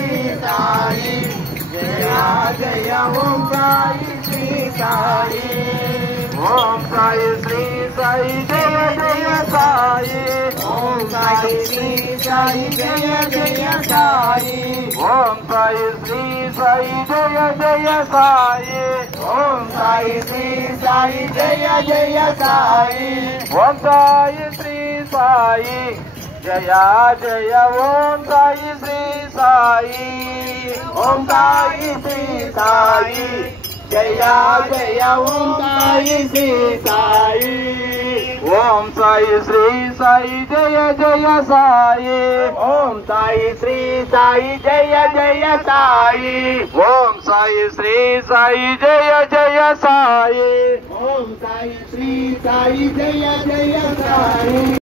Shri Sai Jaya Jaya Om Sai Shri Sai Om Sai Shri Sai Jaya Jaya Sai Om Sai Shri Sai Jaya Jaya Sai Om Sai Shri Sai Jaya Jaya Sai Om Sai Shri Sai Jaya Jaya Sai Om Sai Shri Sai Jaya Jaya Om Sai Shri Sai Om Sai Shri Sai Jaya Jaya Om Sai Shri Sai Om Sai Shri Sai Jaya Jaya Sai Om Sai Shri Sai Jaya Jaya Sai Om Sai Shri Sai Jaya Jaya Sai Om Sai Shri Sai Jaya Jaya Sai